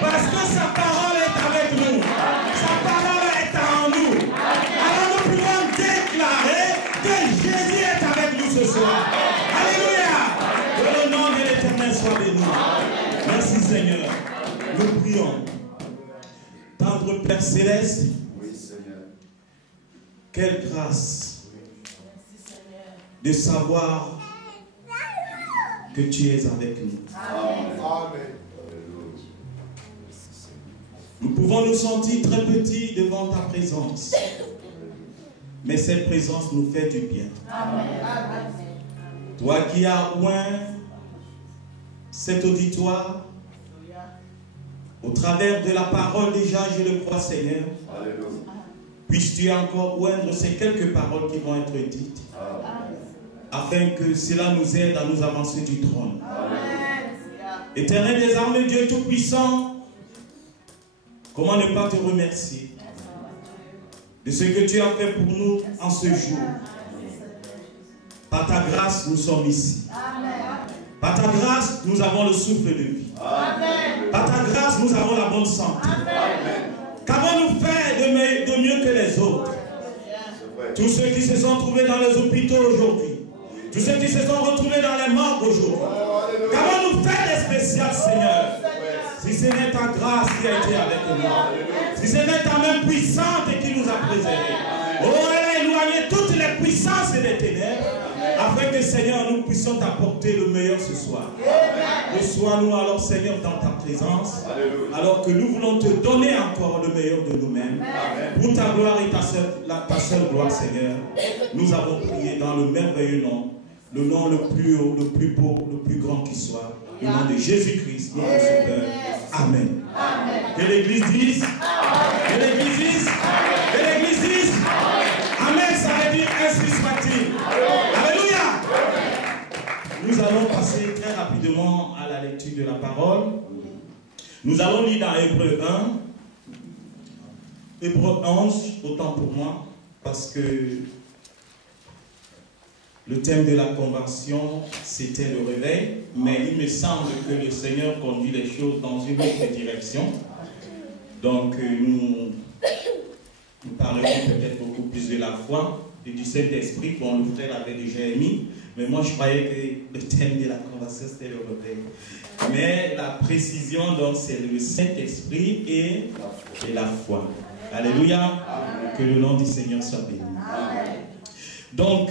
Parce que sa parole est avec nous. Sa parole est en nous. Alors nous pouvons déclarer que Jésus est avec nous ce soir. Alléluia. Que le nom de l'Éternel soit béni. Merci Seigneur. Nous prions. Tendre Père Céleste, quelle grâce de savoir que tu es avec nous. Amen. Nous pouvons nous sentir très petits devant ta présence. Mais cette présence nous fait du bien. Amen. Toi qui as oint cet auditoire, au travers de la parole déjà, je le crois Seigneur, puisses-tu encore oindre ces quelques paroles qui vont être dites, afin que cela nous aide à nous avancer du trône. Éternel des armées, Dieu Tout-Puissant, comment ne pas te remercier de ce que tu as fait pour nous en ce jour. Par ta grâce, nous sommes ici. Par ta grâce, nous avons le souffle de vie. Par ta grâce, nous avons la bonne santé. Qu'avons-nous fait de mieux que les autres? Tous ceux qui se sont trouvés dans les hôpitaux aujourd'hui, tous ceux qui se sont retrouvés dans les morgues aujourd'hui, qu'avons-nous fait de spécial, Seigneur? Si ce n'est ta grâce qui a été avec nous, si ce n'est ta main puissante qui nous a préservés, oh, elle a éloigné toutes les puissances et les ténèbres, afin que, Seigneur, nous puissions t'apporter le meilleur ce soir. Reçois-nous alors, Seigneur, dans ta présence, alors que nous voulons te donner encore le meilleur de nous-mêmes. Pour ta gloire et ta seule gloire, Seigneur, nous avons prié dans le merveilleux nom, le nom le plus haut, le plus beau, le plus grand qui soit, le nom de Jésus-Christ, notre Sauveur. Amen. Que l'Église dise, que l'Église dise, que l'Église dise, Amen, ça veut dire ainsi soit-il. Alléluia. Nous allons passer très rapidement à la lecture de la parole. Nous allons lire dans Hébreux 1, Hébreux 11, autant pour moi, parce que le thème de la conversion, c'était le réveil, mais il me semble que le Seigneur conduit les choses dans une autre direction. Donc, nous parlerons peut-être beaucoup plus de la foi et du Saint-Esprit, bon, le frère l'avait déjà émis, mais moi je croyais que le thème de la conversion, c'était le réveil. Mais la précision, donc, c'est le Saint-Esprit et la foi. Alléluia. Amen. Que le nom du Seigneur soit béni. Amen. Donc,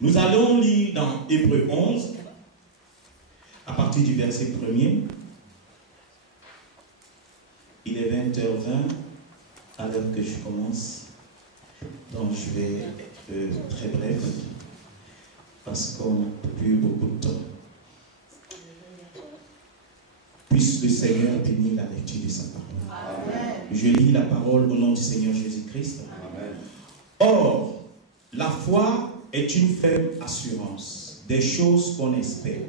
nous allons lire dans Hébreux 11, à partir du verset 1er. Il est 20h20, à l'heure que je commence. Donc je vais être très bref, parce qu'on n'a plus beaucoup de temps. Puisse le Seigneur bénir la lecture de sa parole. Amen. Je lis la parole au nom du Seigneur Jésus-Christ. Or, la foi est une ferme assurance des choses qu'on espère,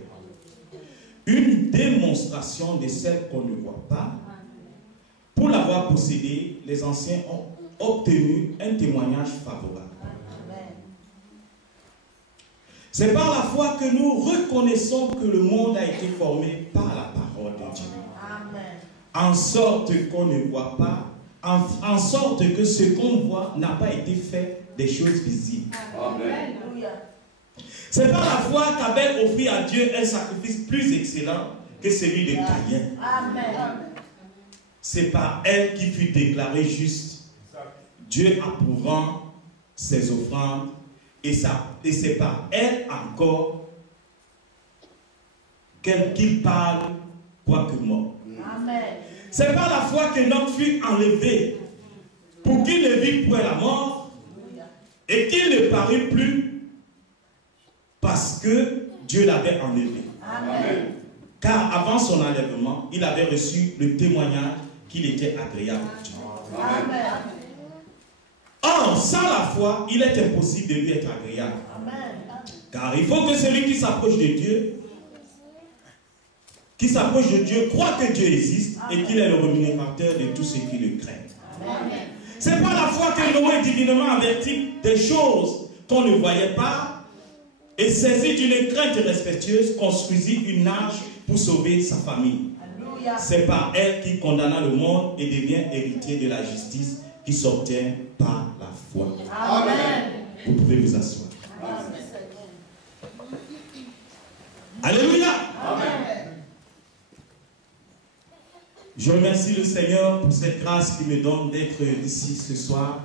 une démonstration de celles qu'on ne voit pas. Pour l'avoir possédée, les anciens ont obtenu un témoignage favorable. C'est par la foi que nous reconnaissons que le monde a été formé par la parole de Dieu. En sorte qu'on ne voit pas, en sorte que ce qu'on voit n'a pas été fait des choses visibles. Amen. C'est par la foi qu'Abel offrit à Dieu un sacrifice plus excellent que celui de Caïn. C'est par elle qui fut déclarée juste, Dieu approuvant ses offrandes, et c'est par elle encore qu'il parle quoique mort. C'est par la foi que l'homme fut enlevé pour qu'il ne vive point la mort et qu'il ne parut plus parce que Dieu l'avait enlevé. Amen. Car avant son enlèvement, il avait reçu le témoignage qu'il était agréable à Dieu. Amen. Or, sans la foi, il est impossible de lui être agréable. Amen. Car il faut que celui qui s'approche de Dieu, croit que Dieu existe. Amen. Et qu'il est le rémunérateur de tous ceux qui le craignent. C'est par la foi que Noé, divinement averti des choses qu'on ne voyait pas, et saisi d'une crainte respectueuse, construisit une arche pour sauver sa famille. C'est par elle qu'il condamna le monde et devient héritier de la justice qui s'obtient par la foi. Amen. Vous pouvez vous asseoir. Alléluia. Amen. Je remercie le Seigneur pour cette grâce qu'il me donne d'être ici ce soir,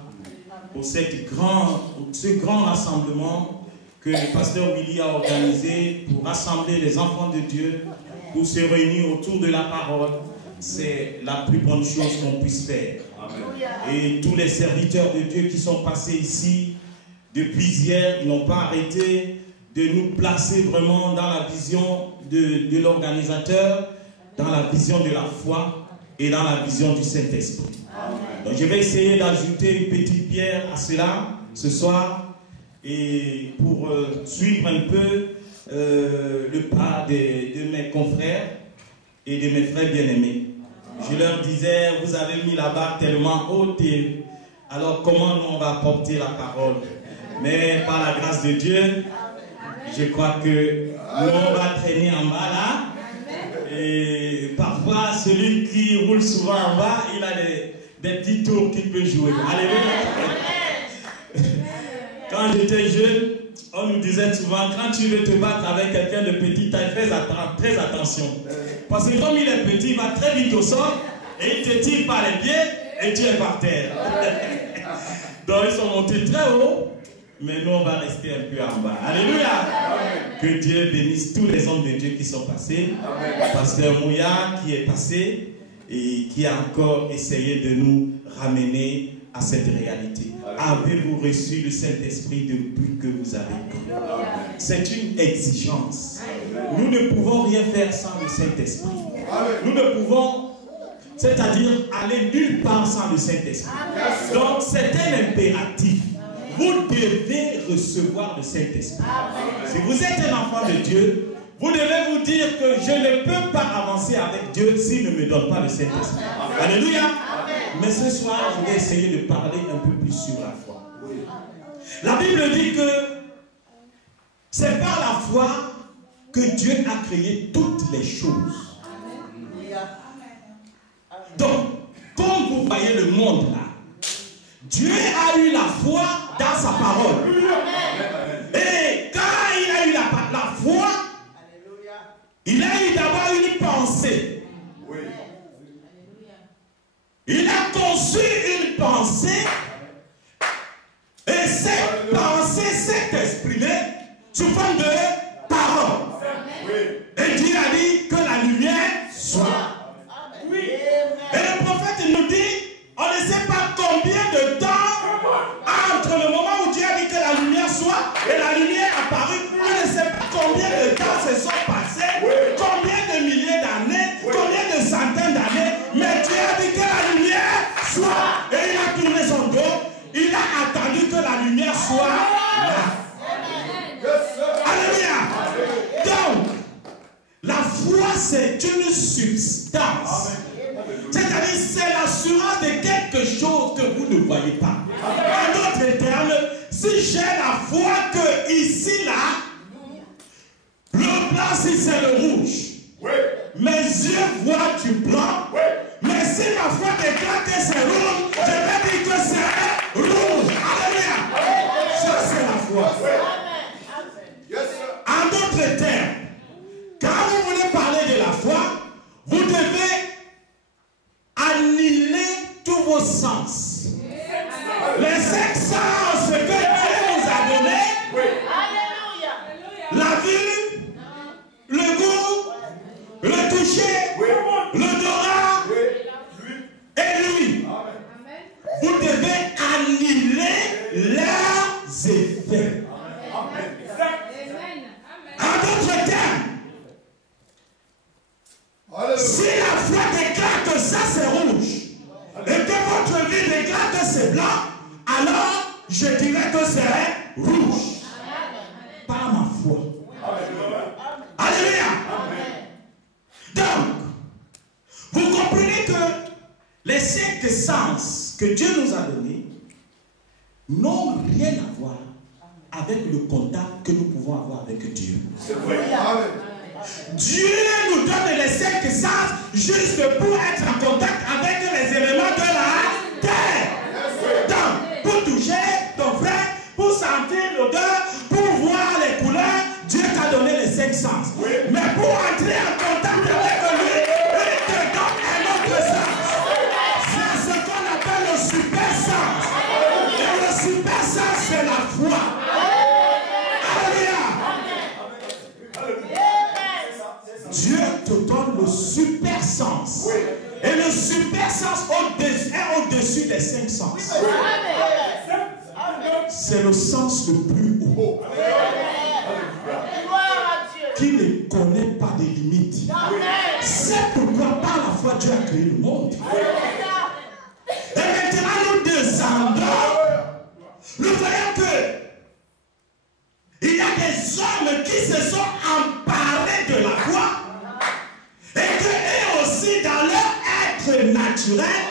pour ce grand rassemblement que le pasteur Willy a organisé pour rassembler les enfants de Dieu, pour se réunir autour de la parole. C'est la plus bonne chose qu'on puisse faire. Amen. Et tous les serviteurs de Dieu qui sont passés ici depuis hier, ils n'ont pas arrêté de nous placer vraiment dans la vision de l'organisateur, dans la vision de la foi et dans la vision du Saint-Esprit. Donc je vais essayer d'ajouter une petite pierre à cela ce soir et pour suivre un peu le pas de mes confrères et de mes frères bien-aimés. Je leur disais, vous avez mis la barre tellement haute, alors comment nous on va porter la parole? Mais par la grâce de Dieu, je crois que nous on va traîner en bas là. Et parfois, celui qui roule souvent en bas, il a des petits tours qu'il peut jouer. Alléluia. Quand j'étais jeune, on nous disait souvent, quand tu veux te battre avec quelqu'un de petit taille, très attention. Parce que comme il est petit, il va très vite au sol, et il te tire par les pieds, et tu es par terre. Donc ils sont montés très haut, mais nous on va rester un peu en bas. Alléluia. Que Dieu bénisse tous les hommes de Dieu qui sont passés. Pasteur Mouya qui est passé, et qui a encore essayé de nous ramener à cette réalité. Avez-vous reçu le Saint-Esprit depuis que vous avez cru? C'est une exigence. Nous ne pouvons rien faire sans le Saint-Esprit. Nous ne pouvons, c'est-à-dire aller nulle part sans le Saint-Esprit. Donc c'est un impératif. Vous devez recevoir le Saint-Esprit. Si vous êtes un enfant de Dieu, vous devez vous dire que je ne peux pas avancer avec Dieu s'il ne me donne pas le Saint-Esprit. Alléluia. Mais ce soir, je vais essayer de parler un peu plus sur la foi. La Bible dit que c'est par la foi que Dieu a créé toutes les choses. Donc, comme vous voyez le monde là, Dieu a eu la foi dans sa parole. Et quand il a eu la foi, il a eu d'abord une pensée. Il a conçu une pensée et cette pensée s'est exprimée sous forme de parole. Et Dieu a dit que la lumière soit. Et le prophète nous dit, on ne sait pas combien de temps entre le moment où Dieu a dit que la lumière soit et la lumière apparue. On ne sait pas combien de temps se sont passés, combien de milliers d'années, combien de centaines d'années. Mais Dieu a dit que la lumière soit. Et il a tourné son dos. Il a attendu que la lumière soit là. Alléluia. Donc, la foi, c'est une substance. C'est-à-dire, c'est l'assurance de quelque chose que vous ne voyez pas. En d'autres termes, si j'ai la foi que ici, là, le blanc, si c'est le rouge, mes yeux voient du blanc, mais si ma foi déclare que c'est rouge, je vais dire que c'est rouge. Alléluia. Ça, c'est la foi. En d'autres termes, quand vous voulez parler de la foi, vous devez annihiler tous vos sens. Les 5 sens que Dieu nous a donnés, la vue, le goût, le toucher, l'odorat et l'ouïe. Vous devez annihiler leurs effets. En d'autres termes, si la foi déclare que ça c'est rouge et que votre vie déclare que c'est blanc, alors je dirais que c'est rouge. Par ma foi. Alléluia. Donc, vous comprenez que les 5 sens que Dieu nous a donnés n'ont rien à voir avec le contact que nous pouvons avoir avec Dieu. C'est vrai. Dieu nous donne les 5 sens juste pour être en contact avec les éléments de la terre. Donc, pour toucher ton frère, pour sentir l'odeur, pour voir les couleurs, Dieu t'a donné les 5 sens. Mais pour entrer en contact avec lui, il te donne un autre sens. C'est ce qu'on appelle le super sens. Et le super sens, c'est la foi. Dieu te donne le super sens. Et le super sens est au-dessus des 5 sens. C'est le sens le plus haut. Qui ne connaît pas de limites. C'est pourquoi par la foi Dieu a créé le monde. Et maintenant nous descendons. Nous voyons que il y a des hommes qui se sont emparés de la foi. Et qu'eux aussi, dans leur être naturel,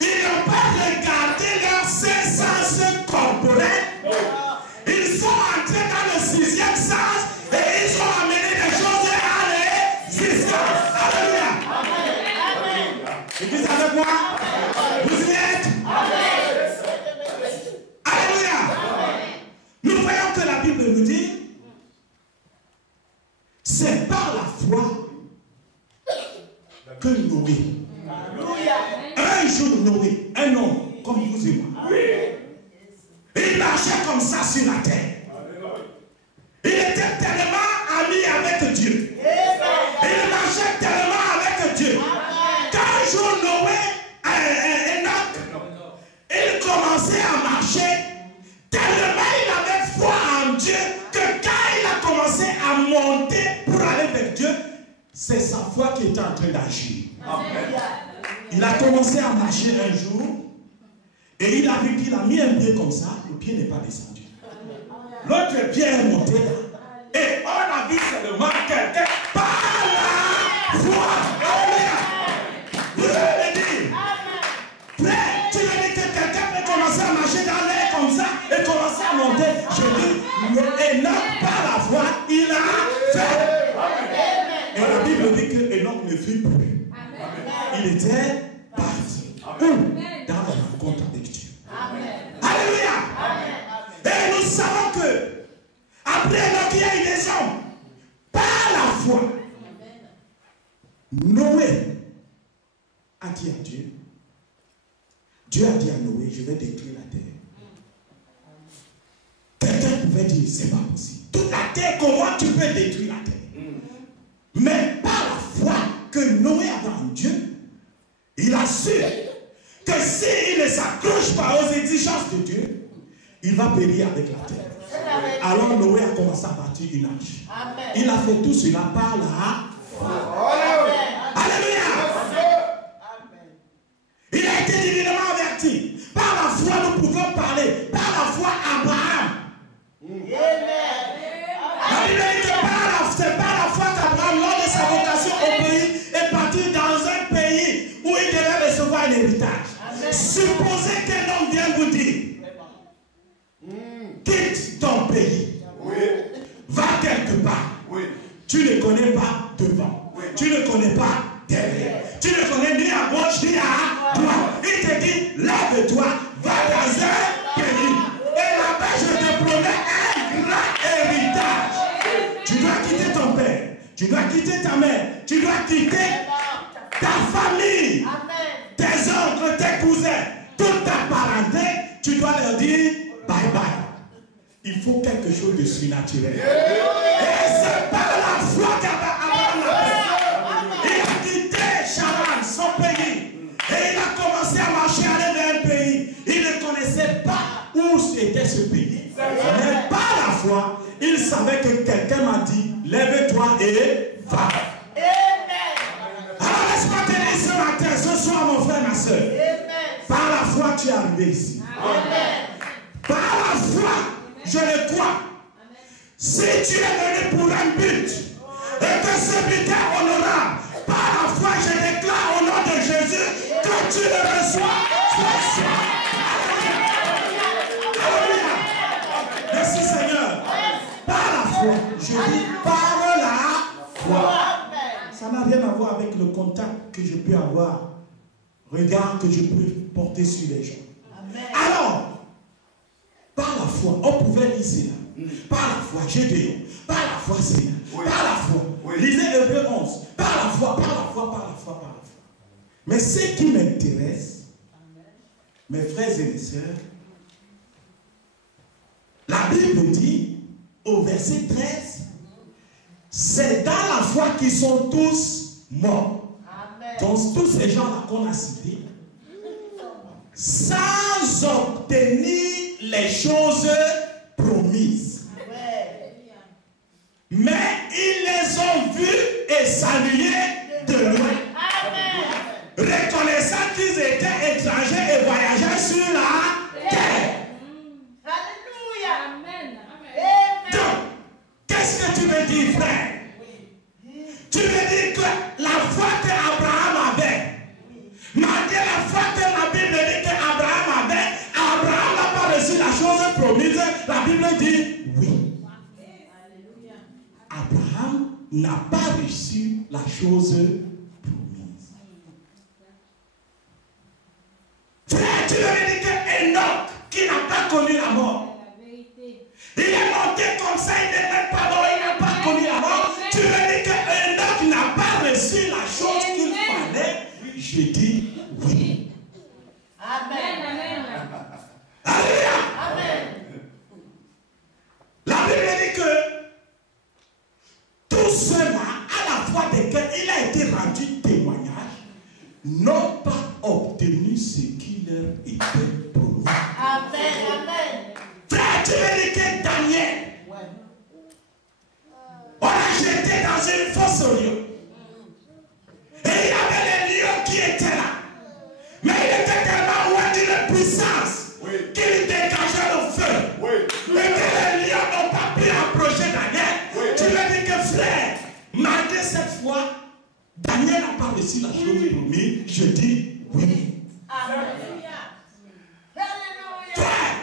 ils n'ont pas regardé leurs 5 sens corporels. Ils sont entrés dans le 6e sens et ils ont amené des choses à l'existence. Alléluia. Église avec moi. Vous y êtes? Alléluia. Nous voyons que la Bible nous dit, c'est par la foi que Noé, un jour Noé, un homme comme vous et moi, il marchait comme ça sur la terre. Il était tellement ami avec Dieu. Il marchait tellement avec Dieu. Qu'un jour Noé, Enoch, il commençait à marcher tellement il avait foi en Dieu que quand il a commencé à monter pour aller vers Dieu, c'est sa foi qui était en train d'agir. Il a commencé à marcher un jour et il a vu qu'il a mis un pied comme ça, le pied n'est pas descendu. L'autre pied est monté là. Et on a vu seulement quelqu'un par la foi. Vous allez dire, frère, tu veux dire que quelqu'un peut commencer à marcher dans l'air comme ça et commencer à monter. Je dis, Enoch par la foi, il a fait. Et la Bible dit que Enoch ne fut plus. Il était parti. Dans la rencontre avec Dieu. Alléluia. Et nous savons que après Enoch, il y a une raison. Par la foi, Noé a dit à Dieu, Dieu a dit à Noé, je vais détruire la terre. Quelqu'un pouvait dire, c'est pas possible. Toute la terre, comment tu peux détruire la terre? Mais par la foi que Noé avait en Dieu, il a su que s'il ne s'accroche pas aux exigences de Dieu, il va périr avec la terre. Alors Noé a commencé à bâtir une arche. Il a fait tout cela par la foi. Alléluia. Il a été divinement averti. Par la foi, nous pouvons parler. Par la foi, Abraham. La Bible dit que c'est par la foi qu'Abraham, lors de sa vocation au pays, est parti dans un pays où il devait recevoir un héritage. Supposez qu'un homme vienne vous dire, quitte ton pays, va quelque part. Tu ne connais pas devant, tu ne connais pas derrière, tu ne connais ni à gauche ni à droite. Il te dit, lève-toi, va dans un pays. Et là-bas, je te promets un grand héritage. Tu dois quitter ton père, tu dois quitter ta mère, tu dois quitter ta famille, tes oncles, tes cousins, toute ta parenté. Tu dois leur dire bye bye. Il faut quelque chose de surnaturel. Et c'est par la foi qu'Abraham a fait. Il a quitté Charan, son pays. Et il a commencé à marcher, aller vers un pays. Il ne connaissait pas où était ce pays. Mais par la foi, il savait que quelqu'un m'a dit, lève-toi et va. Alors laisse-moi te dire ce matin, ce soir mon frère, ma soeur. Par la foi, tu es arrivé ici. Par la foi, je le crois. Si tu es venu pour un but, et que ce but est honorable, par la foi, je déclare au nom de Jésus que tu le reçois ce soir. Alléluia. Merci Seigneur. Par la foi, je dis par Ça n'a rien à voir avec le contact que je peux avoir, regard que je peux porter sur les gens. Amen. Alors, par la foi, on pouvait lire cela. Par la foi, Gédéon. Par la foi, Seigneur. Oui. Par la foi. Oui. Lisez Hébreux 11. Par la foi, par la foi, par la foi, par la foi. Mais ce qui m'intéresse, mes frères et mes sœurs, la Bible dit, au verset 13, c'est dans la foi qu'ils sont tous morts. Amen. Donc tous ces gens-là qu'on a cités, sans obtenir les choses promises. Mais ils les ont vus et salués de loin. Amen. Reconnaissant qu'ils étaient étrangers et voyageurs sur la terre. Alléluia. Amen. Donc, qu'est-ce que tu veux dire, frère? Tu veux dire que la foi qu'Abraham avait, malgré la foi que la Bible dit qu'Abraham avait, Abraham n'a pas reçu la chose promise. La Bible dit oui. Abraham n'a pas reçu la chose promise. Frère, tu veux dire que Enoch, qui n'a pas connu la mort, il est monté comme ça, il n'est même pas mort, il n'a pas connu la mort. Tu veux dire que Enoch n'a pas reçu la chose qu'il fallait? Je dis oui. Amen. Amen. Alléluia. Amen. La Bible dit que tous ceux-là, à la foi desquels il a été rendu témoignage, n'ont pas obtenu ce qui leur était promis. Amen. Amen. Frère, tu veux dire que Daniel, on l'a jeté dans une fosse au lion. Et il y avait les lions qui étaient là. Mais il était tellement loin d'une puissance qu'il dégageait le feu. Et que les lions n'ont pas pu approcher Daniel. Tu veux dire que frère, malgré cette foi, Daniel n'a pas reçu la chose promise. Je dis oui. Alléluia. Frère,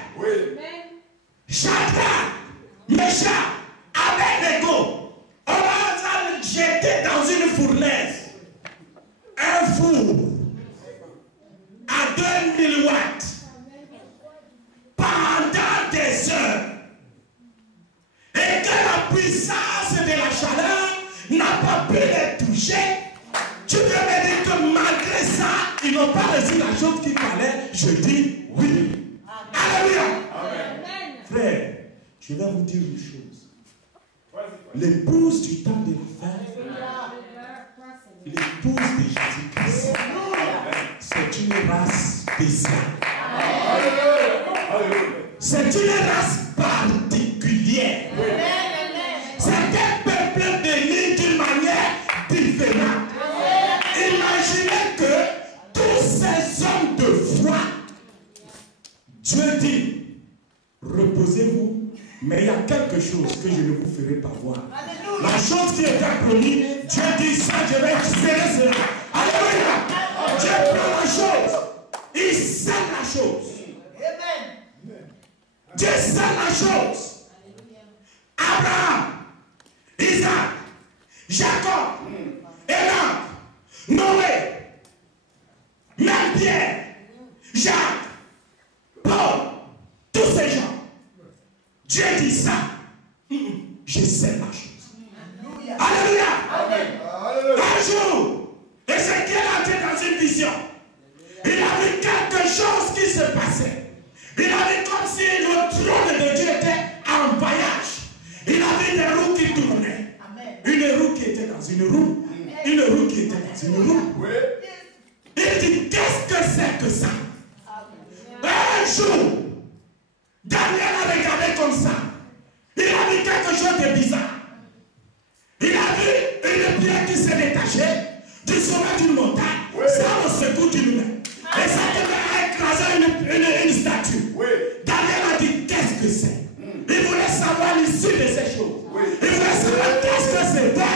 Shadrach, Meshach, Abednego, on l'a jeté dans une fournaise. Un four à 2000 watts pendant des heures. Et que la puissance de la chaleur n'a pas pu les toucher. Tu peux me dire que malgré ça, ils n'ont pas reçu la chose qu'il fallait. Je dis oui. Alléluia. Amen. Frère, je vais vous dire une chose. L'épouse du temps de la fin, l'épouse de Jésus-Christ, c'est une race spéciale. C'est une race particulière. C'est un peuple béni d'une manière différente. Imaginez que tous ces hommes de foi, Dieu dit, reposez-vous, mais il y a quelque chose que je ne vous ferai pas voir. Alléluia. La chose qui était promise, Dieu dit ça, je vais exprimer cela. Alléluia. Dieu prend la chose, il scelle la chose. Dieu scelle la chose. Abraham, Isaac, Jacob, Enoch, Noé, même Pierre, Jacques, Paul, tous ces gens. Dieu dit ça. Je sais la chose. Alléluia. Alléluia. Un jour, Ézéchiel a été dans une vision. Il a vu quelque chose qui se passait. Il a vu comme si le trône de Dieu était en voyage. Il a vu des roues qui tournaient. Une roue qui était dans une roue. Une roue qui était dans une roue. Il dit, qu'est-ce que c'est que ça? Un jour, Daniel a regardé comme ça. Il a vu quelque chose de bizarre. Il a vu une pierre qui s'est détachée du sommet d'une montagne, sans le secours d'une main. Et cette main a écrasé une statue. Daniel a dit, qu'est-ce que c'est? Il voulait savoir l'issue de ces choses. Il voulait savoir qu'est-ce que c'était.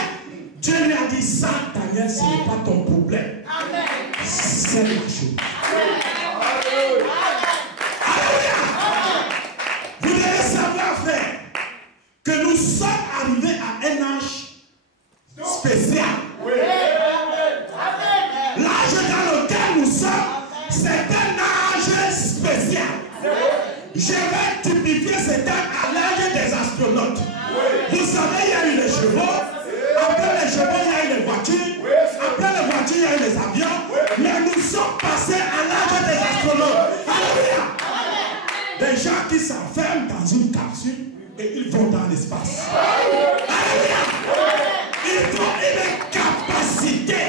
Dieu lui a dit, ça, Daniel, ce n'est pas ton problème. C'est la chose. Alléluia. Vous devez savoir, frère, que nous sommes arrivés à un âge spécial. gens qui s'enferment dans une capsule et ils vont dans l'espace. Alléluia. Ils ont une capacité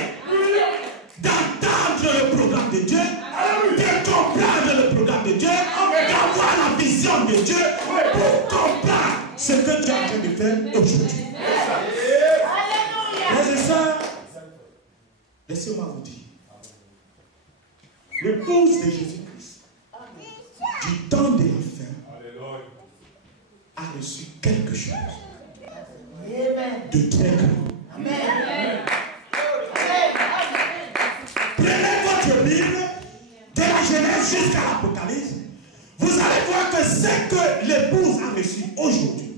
d'entendre le programme de Dieu, de comprendre le programme de Dieu, d'avoir la vision de Dieu pour comprendre ce que Dieu est en train de faire aujourd'hui. Frères et sœurs, laissez-moi vous dire, l'épouse de Jésus-Christ, du temps de la fin, a reçu quelque chose de très grand. Prenez votre Bible, de la Genèse jusqu'à l'Apocalypse, vous allez voir que ce que l'épouse a reçu aujourd'hui,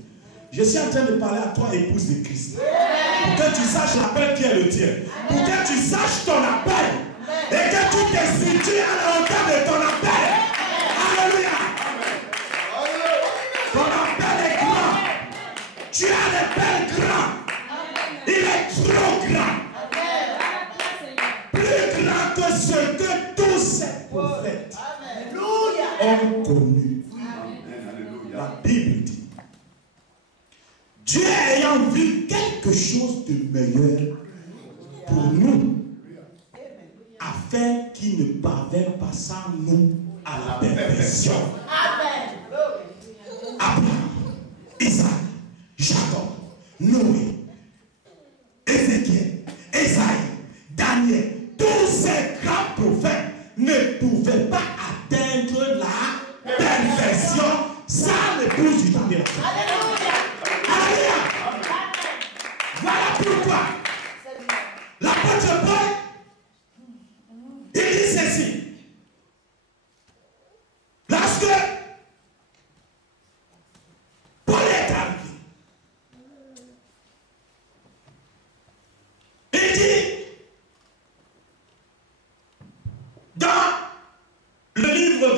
je suis en train de parler à toi, épouse de Christ, pour que tu saches l'appel qui est le tien, pour que tu saches ton appel, et que tu te situes à la hauteur de ton appel. Alléluia. Ton appel est grand. Tu as l'appel grand. Il est trop grand. Plus grand que ce que tous ces prophètes ont connu. La Bible dit, Dieu ayant vu quelque chose de meilleur pour nous, afin qu'il ne parvienne pas sans nous à la perfection. Abraham, Isaac, Jacob, Noé, Ézéchiel, Esaïe, Daniel, tous ces grands prophètes ne pouvaient pas atteindre la perfection sans l'épouse du temps de la fin. Alléluia. Voilà pourquoi l'apôtre Paul, il dit ceci. Lorsque Paul est arrivé, il dit dans le livre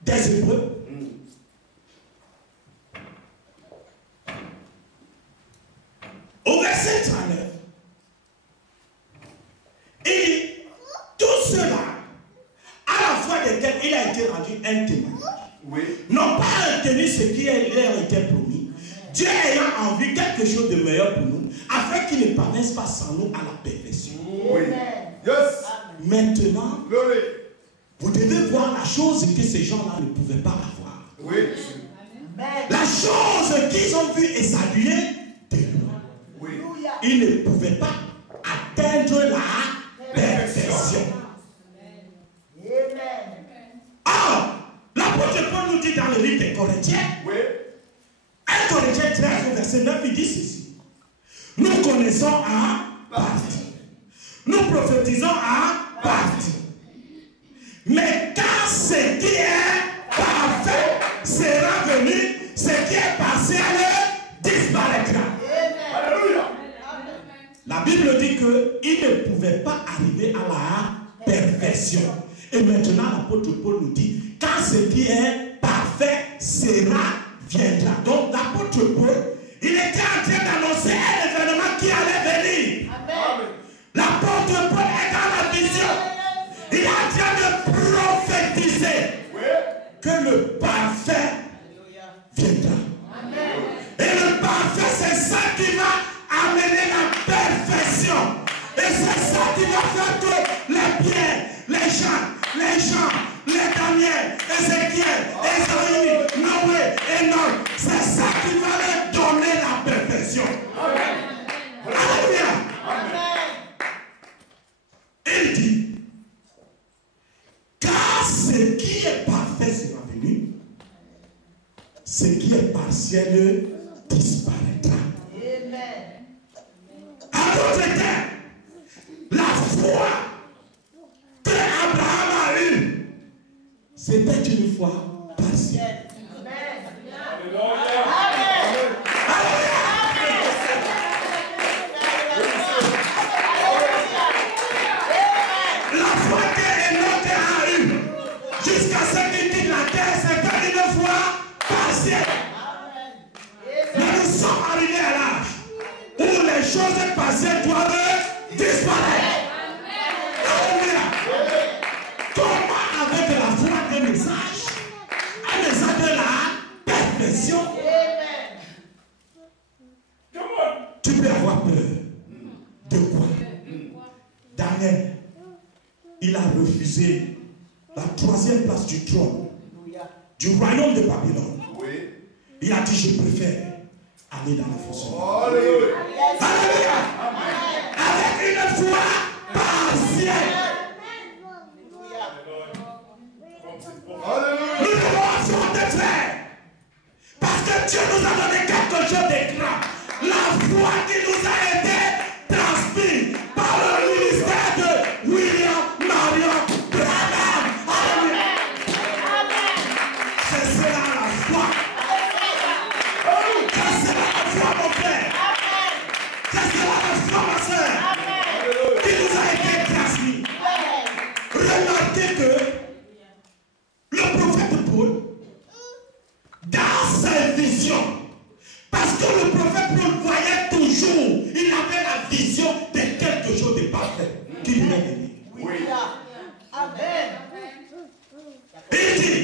des Hébreux, au verset 39, il dit, tout cela, à la fois desquels il a été rendu un témoignage, n'ont pas retenu ce qui leur était promis, Dieu ayant envie quelque chose de meilleur pour nous, afin qu'il ne parvienne pas sans nous à la perfection. Maintenant, vous devez voir la chose que ces gens-là ne pouvaient pas avoir. La chose qu'ils ont vue et saluer de loin. Ils ne pouvaient pas atteindre la perfection. Or, l'apôtre Paul nous dit dans le livre des Corinthiens, 1 Corinthiens 13, verset 9, il dit ceci. Nous connaissons à partie. Nous prophétisons à partie. Mais quand ce qui est parfait sera venu, ce qui est partiel disparaîtra. Alléluia. La Bible dit qu'il ne pouvait pas arriver à la perfection. Et maintenant, l'apôtre Paul nous dit, quand ce qui est parfait sera, viendra. Donc, l'apôtre Paul, il était en train d'annoncer un événement qui allait venir. Amen. L'apôtre Paul est dans la vision. Il est en train de prophétiser que le parfait viendra. Amen. Et le parfait, c'est ça qui va amener la perfection. Et c'est ça qui va faire que les Pierre, les Jean, les Daniel, Ézéchiel, Esaïe, Noé, Enoch, c'est ça qui va leur donner la perfection. Amen. Alléluia. Il dit, car ce qui est parfait sera venu, ce qui est partiel disparaîtra. En d'autres termes, la foi que Abraham a eue, c'était une foi partielle. Jusqu'à ce qu'il quitte la terre, c'est une foi partielle. Mais nous sommes arrivés à l'âge où les choses partielles doivent disparaître. Alléluia. Comment avec la foi que d'intervention, tu peux avoir peur. De quoi? Daniel, il a refusé la 3e place du trône du royaume de Babylone. Il a dit, je préfère aller dans la fosse. Alléluia. Avec une foi partielle. Nous devons affronter, frère. Parce que Dieu nous a donné quelque chose de grand. La foi qui nous a été transmise par le ministère de William Marion Branham. Alléluia. C'est cela la foi. C'est cela la foi, mon frère. C'est cela la foi, ma soeur, qui nous a été transmise. Remarquez que le prophète Paul, dans ses visions, parce que le prophète Paul voyait toujours, il avait la vision de quelque chose de parfait qui devait venir. Oui. Amen. Il dit,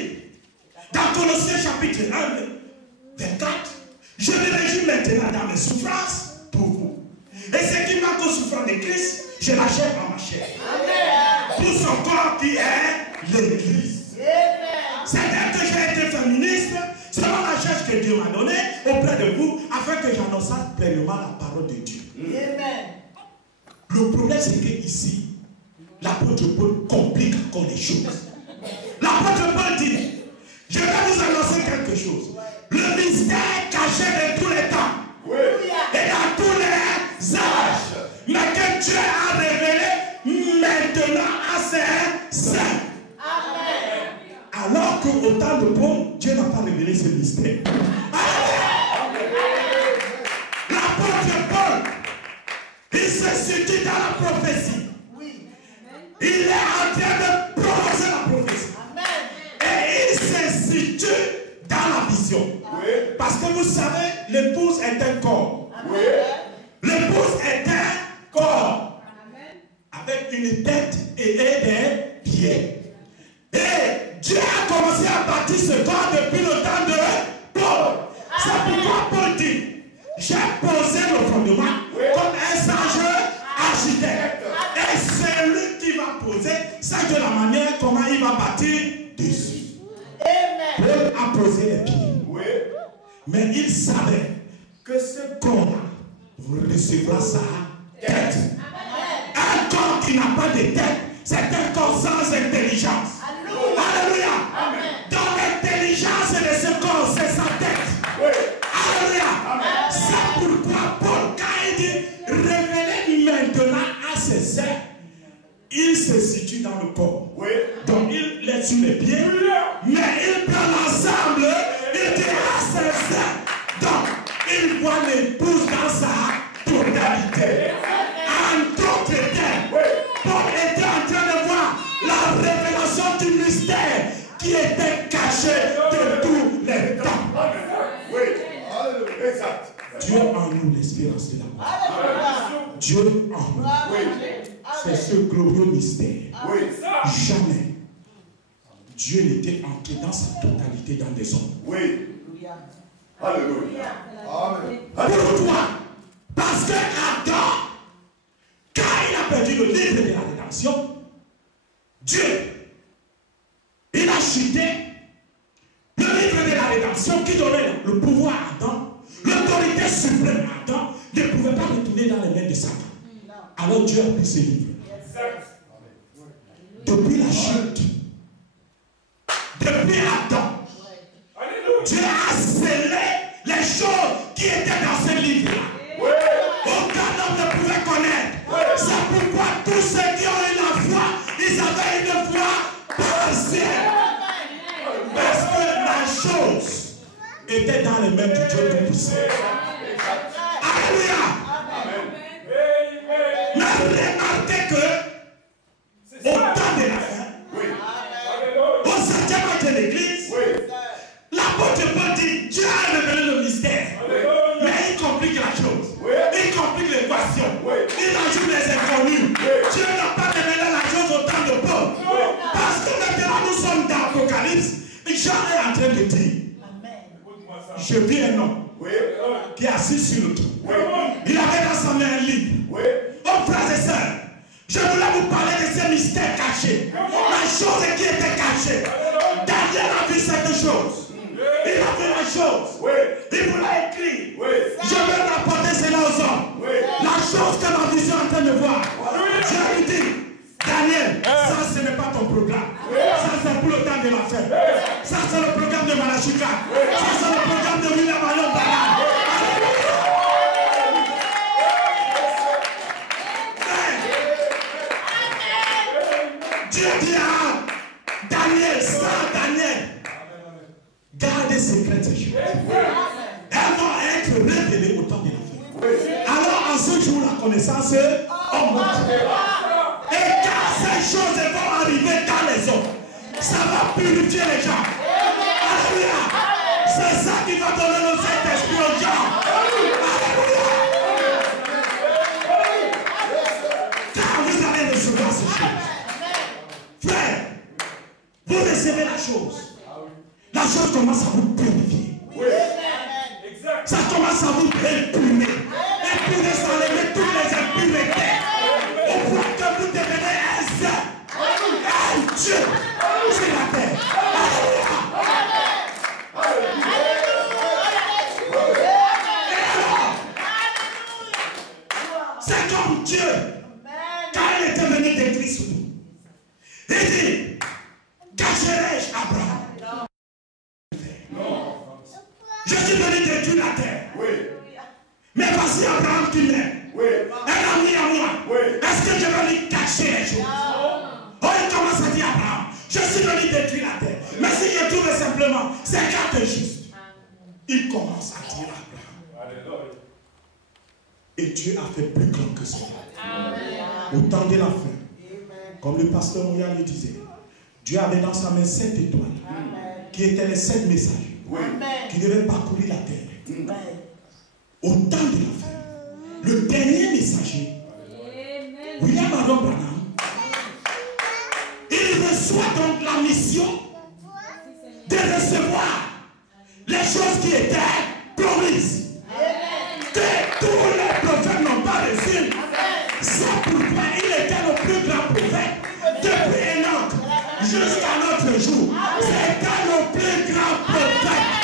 dans Colossiens chapitre 1, 24, je me réjouis maintenant dans mes souffrances pour vous. Et ce qui manque aux souffrances de Christ, je l'achète en ma chair. Amen. Pour son corps qui est l'Église. C'est-à-dire que j'ai été féministe selon la charge que Dieu m'a donnée auprès de vous, afin que j'annonce pleinement la parole de Dieu. Amen. Le problème, c'est qu'ici, l'apôtre Paul complique encore les choses. L'apôtre Paul dit, je vais vous annoncer quelque chose. Le mystère caché de tous les temps et dans tous les âges, mais que Dieu a révélé maintenant à ses saints. Alors qu'au temps de Paul, Dieu n'a pas révélé ce mystère. L'apôtre Paul, il se situe dans la prophétie. Il est en train de prononcer la prophétie. Et il se situe dans la vision. Parce que vous savez, l'épouse est un corps. L'épouse est un corps. Avec une tête et des pieds. Et Dieu a commencé à bâtir ce corps depuis le temps de Paul. C'est pourquoi Paul dit, j'ai posé le fondement comme un sage architecte. Et c'est lui qui va poser, c'est de la manière comment il va bâtir dessus. Paul a posé les pieds. Mais il savait que ce corps vous recevra sa tête. Un corps qui n'a pas de tête, c'est un corps sans intelligence. Alléluia. Donc l'intelligence de ce corps, c'est sa tête. Alléluia. C'est pourquoi Paul, quand il dit révéler maintenant à ses saints, il se situe dans le corps. Donc il est sur les pieds, mais il prend l'ensemble, il dit à ses saints. Donc il voit l'épouse dans sa totalité. En d'autres termes, Paul était en train de voir la révélation du mystère qui était caché de tous les temps. Dieu en nous l'espérance de la mort. Dieu en nous. C'est ce glorieux mystère. Jamais Dieu n'était entré dans sa totalité dans des hommes. Alléluia. Pourquoi? Parce que Adam, quand il a perdu le livre de la rédemption, Dieu, il a chuté le livre de la rédemption qui donnait le pouvoir à Adam, l'autorité suprême à Adam, ne pouvait pas retourner dans les mains de Satan. Alors Dieu a pris ce livre. Depuis la chute, depuis Adam, Dieu a scellé les choses qui étaient dans ce livre-là. Aucun homme ne pouvait connaître. C'est pourquoi tous ceux qui ont eu la foi, ils avaient une foi partielle. Parce que la chose était dans les mains du Dieu Tout-Puissant. Alléluia. Mais remarquez que au temps de la fin, au 7e acte de l'église, l'apôtre Paul dit, Dieu a révélé le mystère. Mais il complique la chose. Il complique l'équation. Il ajoute les inconnus. Dieu n'a pas révélé la chose au temps de Paul. Parce que maintenant nous sommes dans l'Apocalypse. Jean est en train de dire, Je vis un homme qui est assis sur le trône. Il avait dans sa main un livre. Oh, frères et sœurs, je voulais vous parler de ces mystères cachés. La chose qui était cachée. Daniel a vu cette chose. Il a vu la chose. Il voulait écrire. Je vais rapporter cela aux hommes. La chose que ma vision est en train de voir. Je lui dis, Daniel, ça ce n'est pas ton programme. Ça c'est pour le temps de la fête. Ça c'est le programme de Malachika. Ça c'est le programme de William Marion Bernard. Dieu dit à Daniel, ça Daniel, gardez secrètes ces choses. Elles vont être révélées au temps de la fête. Alors en ce jour la connaissance augmente. Et quand ces choses vont arriver dans les hommes, ça va purifier les gens. Alléluia. C'est ça qui va donner le Saint-Esprit aux gens. Alléluia. Quand vous allez recevoir ces choses, frère, vous recevez la chose. La chose commence à vous purifier. Ça commence à vous épurer. Épurer, ça enlève toutes les impuretés. Au point que vous devenez un saint, un Dieu sur la terre. C'est comme Dieu, quand il était venu détruire sur nous. Il dit, cacherai-je Abraham? Je suis venu détruire la terre. Mais voici Abraham qui naît. Un ami à moi. Est-ce que je vais lui cacher les choses? Oh, il commence à dire Abraham, je suis venu détruire la terre. Mais si je trouve simplement ces quatre justes, il commence à dire Abraham. Et Dieu a fait plus grand que cela. Au temps de la fin, comme le pasteur Mouya le disait, Dieu avait dans sa main 7 étoiles qui étaient les 7 messagers qui devaient parcourir la terre. Au temps de la fin, le dernier messager, William Marion Branham, il reçoit donc la mission de recevoir les choses qui étaient promises. Que tous les prophètes n'ont pas reçu. C'est pourquoi il était le plus grand prophète depuis Enoch jusqu'à notre jour. C'était le plus grand prophète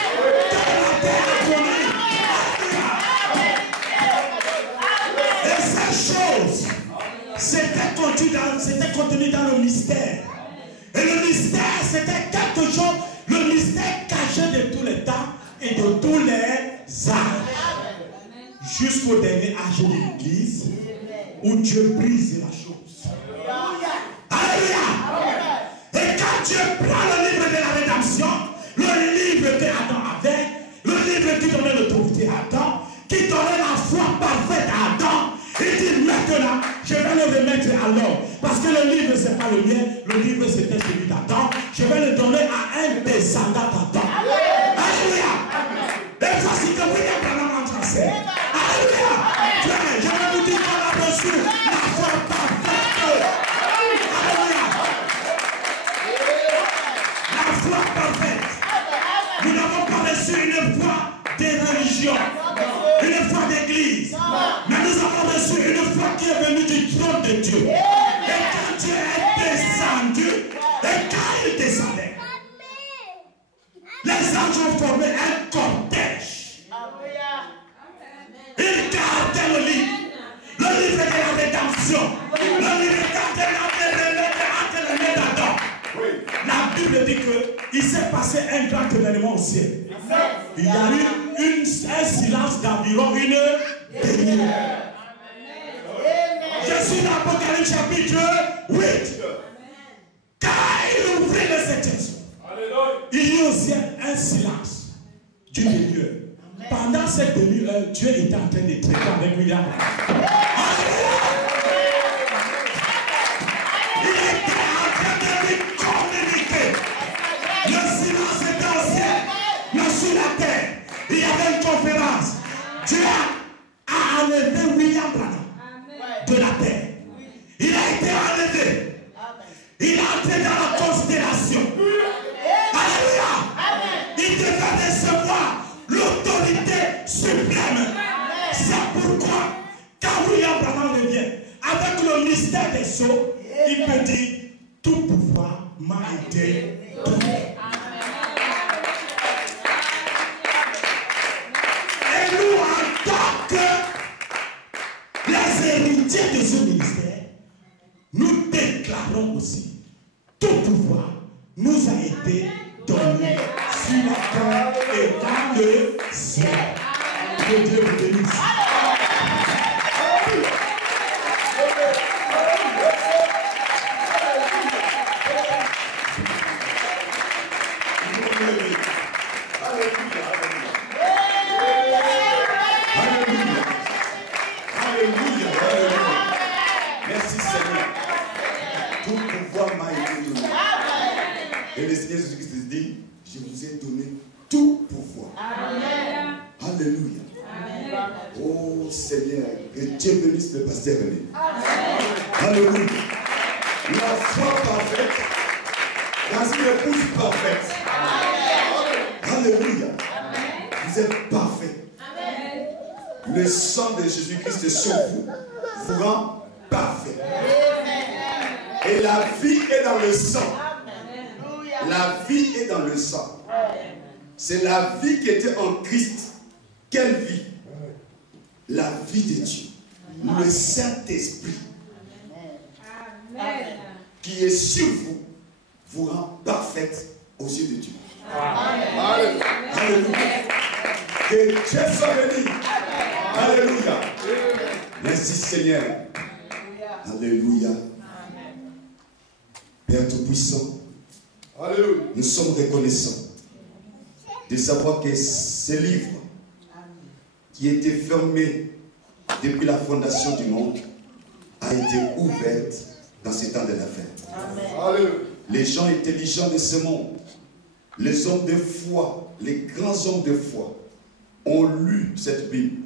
que la terre a connu. Et ces choses, c'était contenu dans le mystère. Et le mystère, c'était quelque chose, le mystère caché de tous les temps et de tous les âges. Jusqu'au dernier âge de l'Église, où Dieu brise la chose. Alléluia. Et quand Dieu prend le livre de la rédemption, le livre que Adam avait, le livre qui donnait l'autorité à Adam, qui donnait la foi parfaite à Adam, il dit maintenant, je vais le remettre à l'homme. Parce que le livre, ce n'est pas le mien, le livre, c'était celui d'Adam. Je vais le donner à un descendant d'Adam. Alléluia. Et voici que William Branham entre en scène. Alléluia. Je vais vous dire qu'on a reçu la foi parfaite. Alléluia. La foi parfaite. Nous n'avons pas reçu une foi des religions, une foi d'église. Mais nous avons reçu une foi qui est venue du trône de Dieu. Et quand Dieu est descendu, et quand il descendait, les anges ont formé un cortège. Ils gardaient le livre de la rédemption, le livre entre les mains d'Adam. La Bible dit qu'il s'est passé un grand événement au ciel. Il y a eu un silence d'environ une demi-heure. Je suis dans l'Apocalypse chapitre 8. Quand il ouvrit le septième, il y a aussi un silence d'une demi-heure. Pendant cette demi-heure, Dieu était en train de traiter avec William. Il était en train de lui communiquer. Le silence était au ciel, mais sur la terre, il y avait une conférence. Dieu a enlevé William Branham de la terre. Il a été enlevé. Il est entré dans la considération. Alléluia. Il devait recevoir avec le mystère des eaux, il peut dire, tout pouvoir m'a été donné. Et nous, en tant que les héritiers de ce ministère, nous déclarons aussi, tout pouvoir nous a été donné sur la terre et dans le ciel. Que Dieu vous bénisse. Merci Seigneur. Tout pouvoir m'a été donné. Et le Seigneur Jésus-Christ dit, je vous ai donné tout pouvoir. Amen. Alléluia. Amen. Oh Seigneur, que Dieu bénisse le pasteur René. Alléluia. La foi parfaite dans une épouse parfaite. Alléluia. Vous êtes parfait. Le sang de Jésus-Christ sur vous vous rend parfait. Et la vie est dans le sang. La vie est dans le sang. C'est la vie qui était en Christ. Quelle vie? La vie de Dieu. Le Saint-Esprit qui est sur vous vous rend parfaite aux yeux de Dieu. Amen. Alléluia. Que Dieu soit béni. Alléluia. Merci Seigneur. Alléluia. Père Tout-Puissant, nous sommes reconnaissants de savoir que ce livre qui était fermé depuis la fondation du monde a été ouvert dans ces temps de la fin. Les gens intelligents de ce monde, les hommes de foi, les grands hommes de foi ont lu cette Bible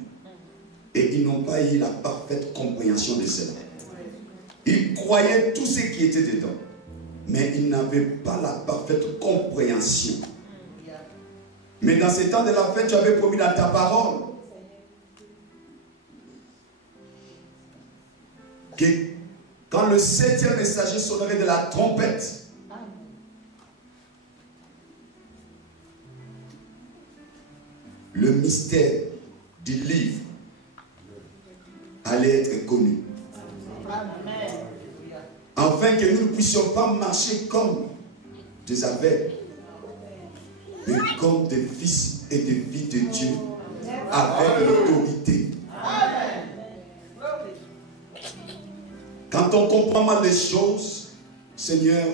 et ils n'ont pas eu la parfaite compréhension de cela. Ils croyaient tout ce qui était dedans, mais ils n'avaient pas la parfaite compréhension. Mais dans ces temps de la fin, tu avais promis dans ta parole que quand le 7e messager sonnerait de la trompette, le mystère du livre allait être connu. Afin que nous ne puissions pas marcher comme des aveugles, mais comme des fils et des filles de Dieu, avec l'autorité. Quand on comprend mal les choses, Seigneur,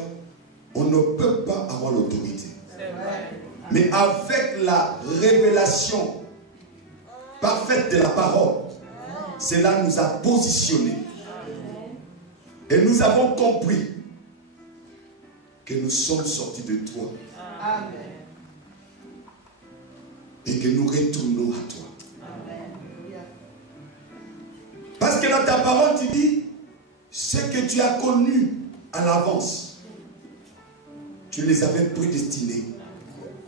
on ne peut pas avoir l'autorité. Mais avec la révélation parfaite de la parole, cela nous a positionnés. Et nous avons compris que nous sommes sortis de toi. Amen. Et que nous retournons à toi. Amen. Parce que dans ta parole, tu dis, ce que tu as connu à l'avance, tu les avais prédestinés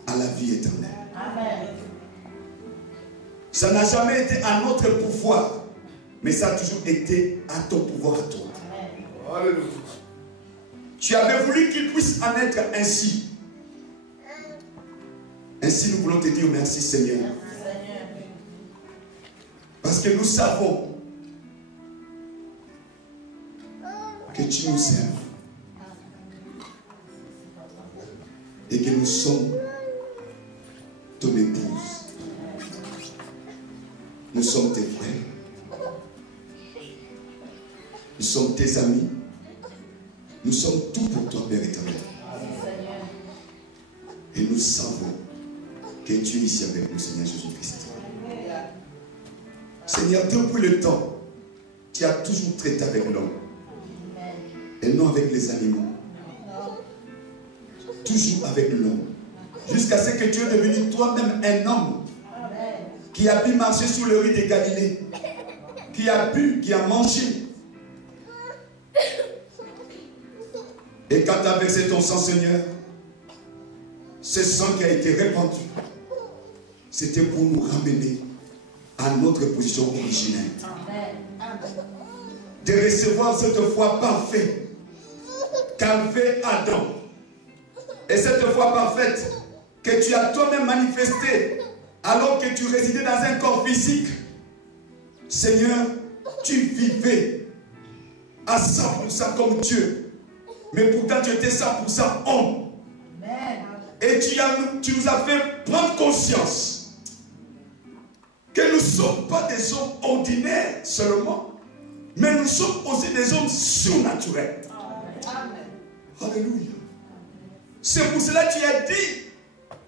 à la vie éternelle. Amen. Ça n'a jamais été à notre pouvoir, mais ça a toujours été à ton pouvoir à toi. Alléluia. Tu avais voulu qu'il puisse en être ainsi. Ainsi, nous voulons te dire merci, Seigneur. Parce que nous savons que tu nous aimes et que nous sommes ton épouse. Nous sommes tes frères. Nous sommes tes amis. Nous sommes tout pour toi, Père éternel. Et nous savons que tu es ici avec nous, Seigneur Jésus-Christ. Seigneur, depuis le temps, tu as toujours traité avec l'homme. Et non avec les animaux. Toujours avec l'homme. Jusqu'à ce que tu es devenu toi-même un homme qui a pu marcher sur le riz de Galilée, qui a bu, qui a mangé. Et quand tu as versé ton sang, Seigneur, ce sang qui a été répandu, c'était pour nous ramener à notre position originelle. de recevoir cette foi parfaite qu'avait Adam. Et cette foi parfaite que tu as toi-même manifestée alors que tu résidais dans un corps physique. Seigneur, tu vivais à 100% comme Dieu. Mais pourtant tu étais 100% homme. Et tu nous as fait prendre conscience que nous ne sommes pas des hommes ordinaires seulement, mais nous sommes aussi des hommes surnaturels. Alléluia. C'est pour cela que tu as dit,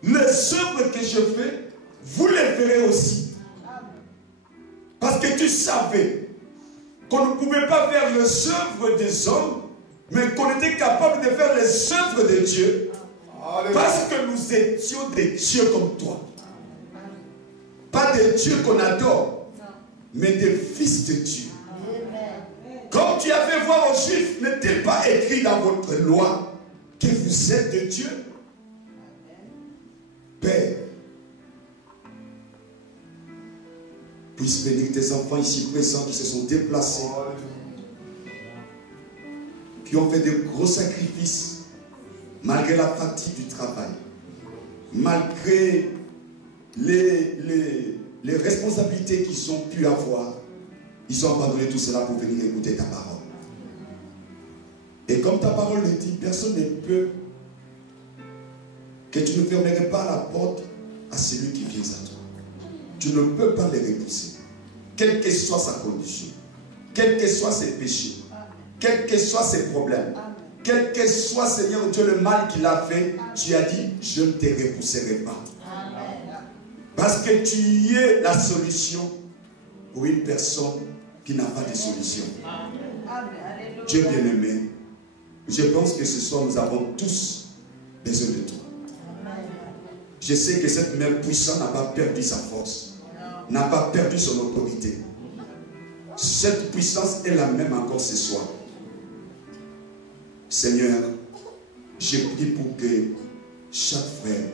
les œuvres que je fais, vous les verrez aussi. Parce que tu savais qu'on ne pouvait pas faire les œuvres des hommes, mais qu'on était capable de faire les œuvres de Dieu. Parce que nous étions des dieux comme toi. Pas des dieux qu'on adore, mais des fils de Dieu. Comme tu as fait voir aux Juifs, n'est-il pas écrit dans votre loi que vous êtes de Dieu? Père, puisse bénir tes enfants ici présents qui se sont déplacés, qui ont fait de gros sacrifices malgré la fatigue du travail, malgré les responsabilités qu'ils ont pu avoir. Ils ont abandonné tout cela pour venir écouter ta parole. Et comme ta parole le dit, personne ne peut, que tu ne fermerais pas la porte à celui qui vient à toi. Tu ne peux pas les repousser, quelle que soit sa condition, quels que soient ses péchés, quels que soient ses problèmes, quel que soit, Seigneur Dieu, le mal qu'il a fait. Tu as dit, je ne te repousserai pas. Parce que tu y es la solution pour une personne qui n'a pas de solution. Dieu bien-aimé, je pense que ce soir nous avons tous besoin de toi. Je sais que cette main puissante n'a pas perdu sa force, n'a pas perdu son autorité. Cette puissance est la même encore ce soir. Seigneur, je prie pour que chaque frère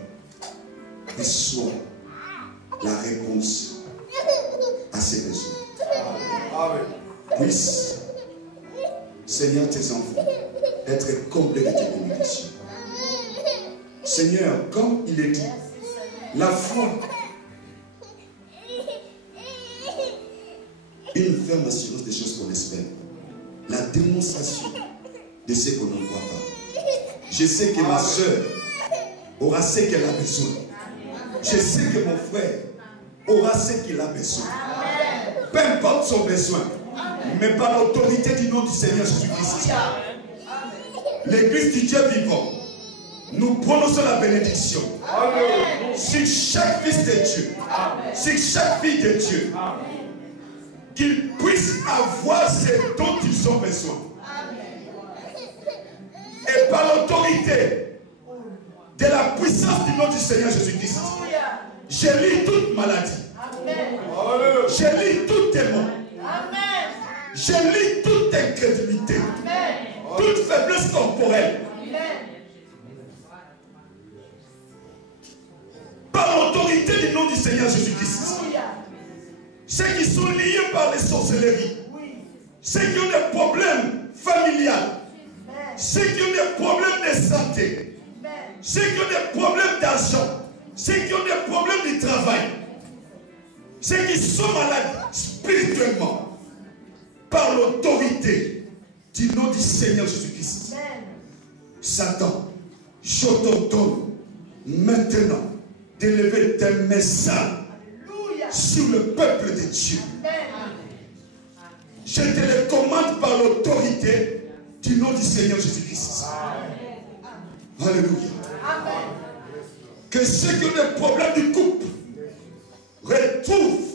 reçoive la réponse à ses besoins. Puisse, Seigneur, tes enfants être comblés de tes bénédictions. Seigneur, comme il est dit, la foi, une ferme assurance des choses qu'on espère, la démonstration de ce qu'on ne voit pas. Je sais que ma soeur aura ce qu'elle a besoin. Je sais que mon frère aura ce qu'il a besoin. Peu importe son besoin, mais par l'autorité du nom du Seigneur Jésus-Christ, l'Église du Dieu vivant, nous prononçons la bénédiction sur chaque fils de Dieu, sur chaque fille de Dieu, qu'ils puissent avoir ce dont ils ont besoin. Et par l'autorité de la puissance du nom du Seigneur Jésus-Christ, je lis toute maladie. Je lis tout démon. Je lis toute incrédulité. Toute faiblesse corporelle. Par l'autorité du nom du Seigneur Jésus-Christ. Ceux qui sont liés par les sorcelleries. Ceux qui ont des problèmes familiaux. Ceux qui ont des problèmes de santé, ceux qui ont des problèmes d'argent, ceux qui ont des problèmes de travail, ceux qui sont malades spirituellement, par l'autorité du nom du Seigneur Jésus-Christ. Satan, je t'ordonne maintenant d'élever tes messages sur le peuple de Dieu. Je te le commande par l'autorité du nom du Seigneur Jésus-Christ. Alléluia. Que ceux qui ont des problèmes du couple retrouvent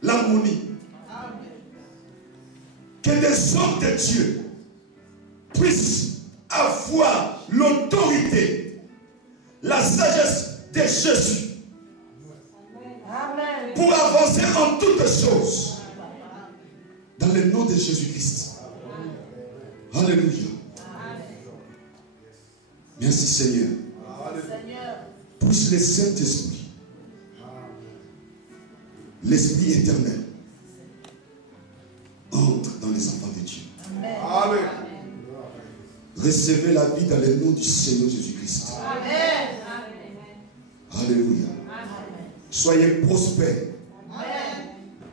l'harmonie. Que des hommes de Dieu puissent avoir l'autorité, la sagesse de Jésus pour avancer en toutes choses dans le nom de Jésus-Christ. Alléluia. Merci Seigneur. Pousse le Saint-Esprit, l'Esprit éternel, entre dans les enfants de Recevez la vie dans le nom du Seigneur Jésus-Christ. Amen. Alléluia. Soyez prospères.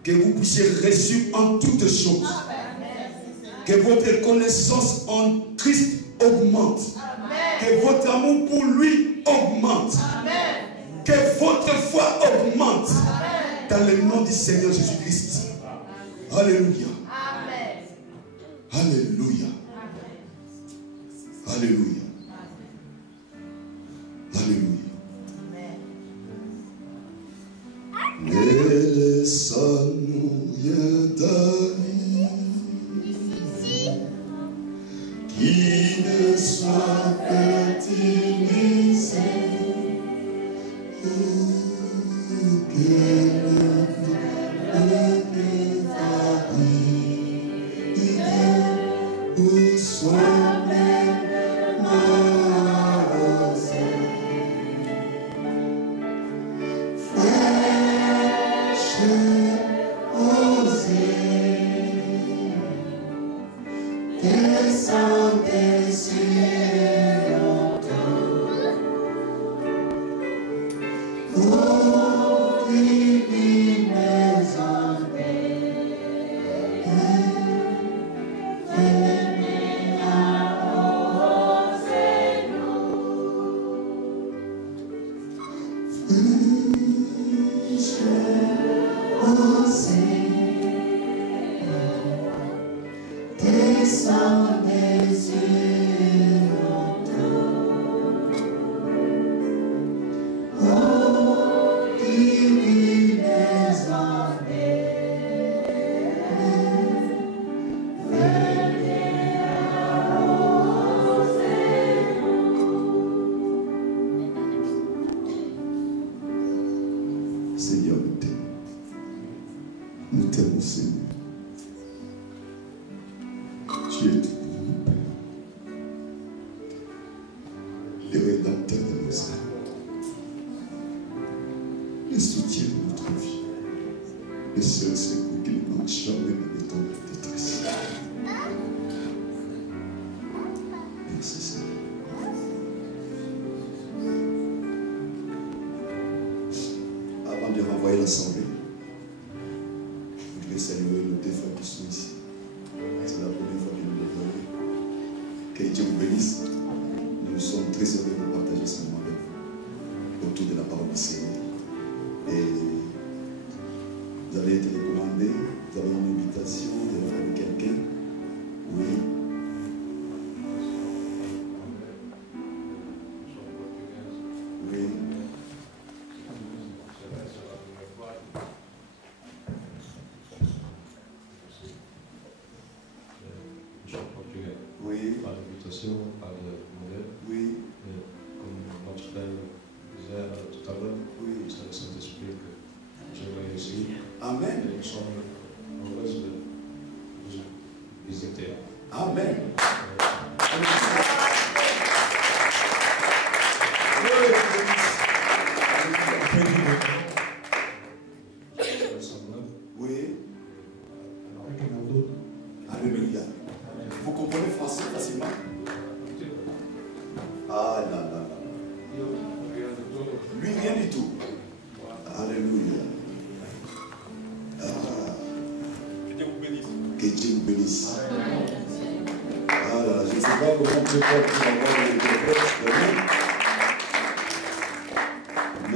Que vous puissiez réussir en toutes choses. Que votre connaissance en Christ augmente. Que votre amour pour lui augmente. Que votre foi augmente. Dans le nom du Seigneur Jésus-Christ. Alléluia. Alléluia. Alléluia. Alléluia. Laisse-nous d'amis qui ne soient fertilisés pour que le soit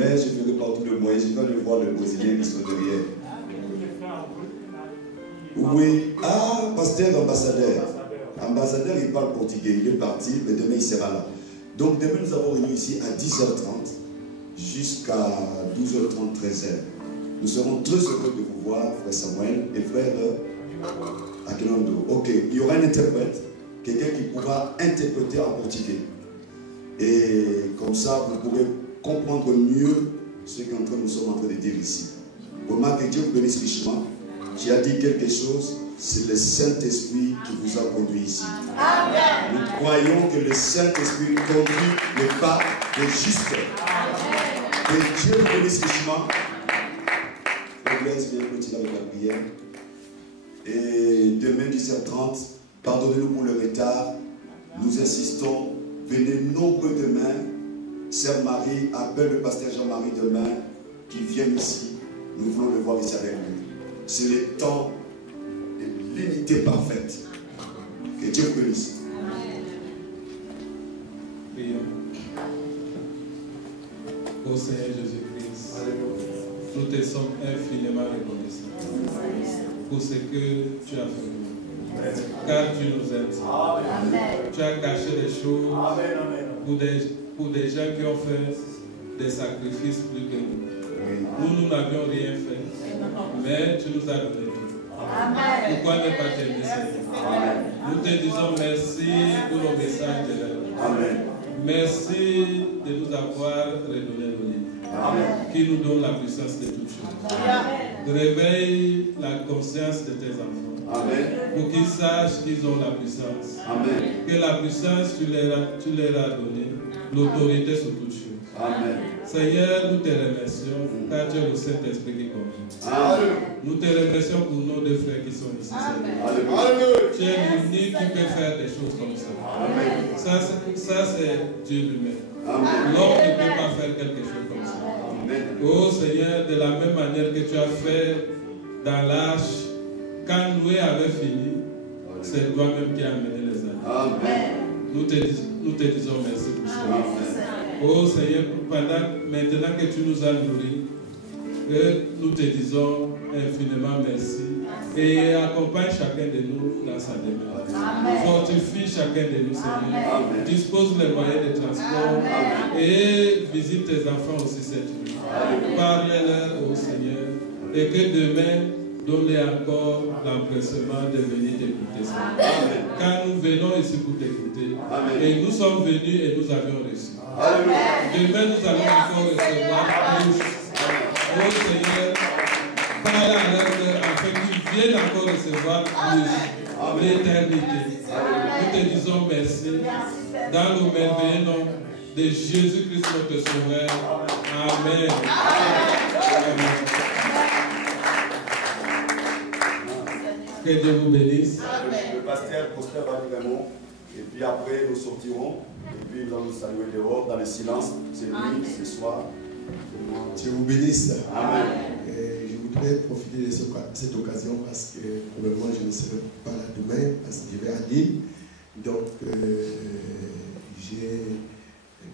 mais je ferai partout le moyen. Je vais aller voir le Brésilien qui sont derrière. Oui. Ah, pasteur ambassadeur. Ambassadeur, il parle portugais. Il est parti, mais demain il sera là. Donc demain nous avons réuni ici à 10h30 jusqu'à 12h30, 13h. Nous serons très heureux de vous voir, frère Samuel et frère Akelondo. Ok, il y aura un interprète, quelqu'un qui pourra interpréter en portugais. Et comme ça, vous pourrez comprendre mieux ce que nous sommes en train de dire ici. Vraiment que Dieu vous bénisse richement. Tu as dit quelque chose, c'est le Saint-Esprit qui vous a conduit ici. Amen. Nous croyons que le Saint-Esprit conduit les pas des justes. Que Dieu vous bénisse richement. L'Église vient continuer avec la prière. Et demain 10h30, pardonnez-nous pour le retard. Nous insistons, venez nombreux demain. Sœur Marie, appelle le pasteur Jean-Marie demain, qui vienne ici. Nous voulons le voir ici avec nous. C'est le temps de l'unité parfaite. Que Dieu vous bénisse. Prions. Ô Seigneur Jésus-Christ, nous te sommes infiniment reconnaissants pour ce que tu as fait. Car tu nous aimes. Tu as caché des choses pour des gens qui ont fait des sacrifices plus que nous. Nous n'avions rien fait, mais tu nous as donné tout. Pourquoi ne pas t'aimer, Seigneur? Nous te disons merci pour nos messages de l'air. Merci de nous avoir redonné nos livres, qui nous donne la puissance de toutes choses. Réveille la conscience de tes enfants. Pour qu'ils sachent qu'ils ont la puissance. Que la puissance, tu leur as donné, l'autorité sur toutes choses. Seigneur, nous te remercions car tu es le Saint-Esprit qui conduit. Nous te remercions pour nos deux frères qui sont ici. Tu es l'unique qui peut faire des choses comme ça. Ça c'est Dieu lui-même. L'homme ne peut pas faire quelque chose comme ça. Oh Seigneur, de la même manière que tu as fait dans l'arche, quand Noé avait fini, c'est toi-même qui as amené les âmes. Nous te disons merci pour cela. Oh Seigneur, maintenant que tu nous as nourris, nous te disons infiniment merci. Et accompagne chacun de nous dans sa demeure. Fortifie chacun de nous, Seigneur. Dispose les moyens de transport. Et visite tes enfants aussi cette nuit. Parle-leur au Seigneur. Et que demain, donne-leur encore l'empressement de venir t'écouter. Car nous venons ici pour t'écouter. Et nous sommes venus et nous avions reçu. Demain, nous allons encore recevoir plus. Oh Seigneur, parle à leur afin qu'ils viennent encore recevoir plus l'éternité. Nous te disons merci. Dans le merveilleux nom de Jésus-Christ, notre Sauveur. Amen. Amen. Que Dieu vous bénisse. Le pasteur Prosper va dire un mot. Et puis après, nous sortirons. Et puis nous allons nous saluer dehors dans le silence. C'est nuit, ce soir. Dieu vous bénisse. Amen. Je voudrais profiter de cette occasion parce que probablement je ne serai pas là demain parce que je vais à Lille. Donc,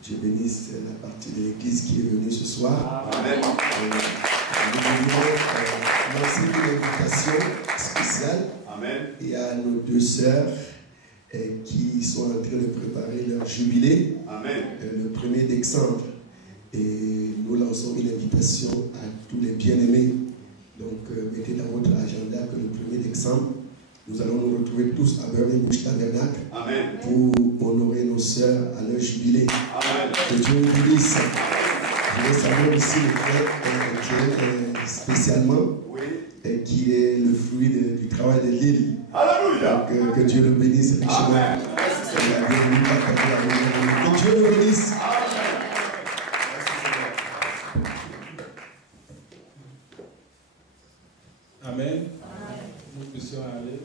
Dieu bénisse la partie de l'église qui est venue ce soir. Amen. Nous voulons lancer une invitation spéciale. Amen. Et à nos deux sœurs qui sont en train de préparer leur jubilé. Amen. Le 1er décembre. Et nous lançons une invitation à tous les bien-aimés. Donc, mettez dans votre agenda que le 1er décembre, nous allons nous retrouver tous à Burning Bush Tabernacle pour honorer nos sœurs à leur jubilé. Amen. Que Dieu vous bénisse. Je vais saluer aussi le frère spécialement, qui est le fruit du travail de l'île. Alléluia. Donc, que Dieu le bénisse richement. Amen. Que Dieu le bénisse. Amen. Nous puissions aller,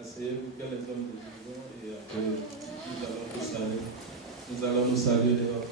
asseyez-vous que les hommes de Dieu et après nous allons tous saluer. Nous allons nous saluer dehors.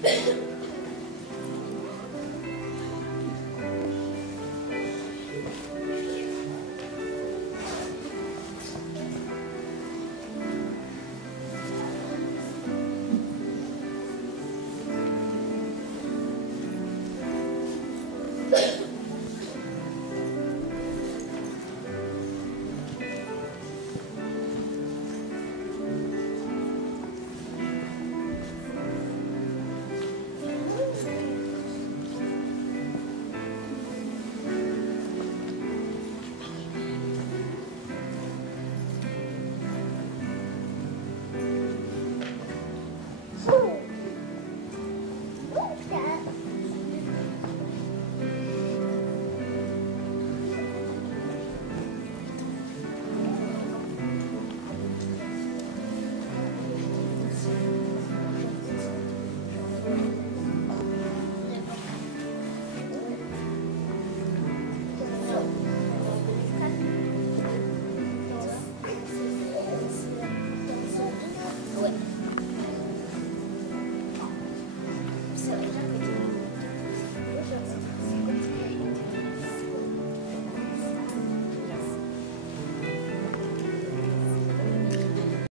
Thank you.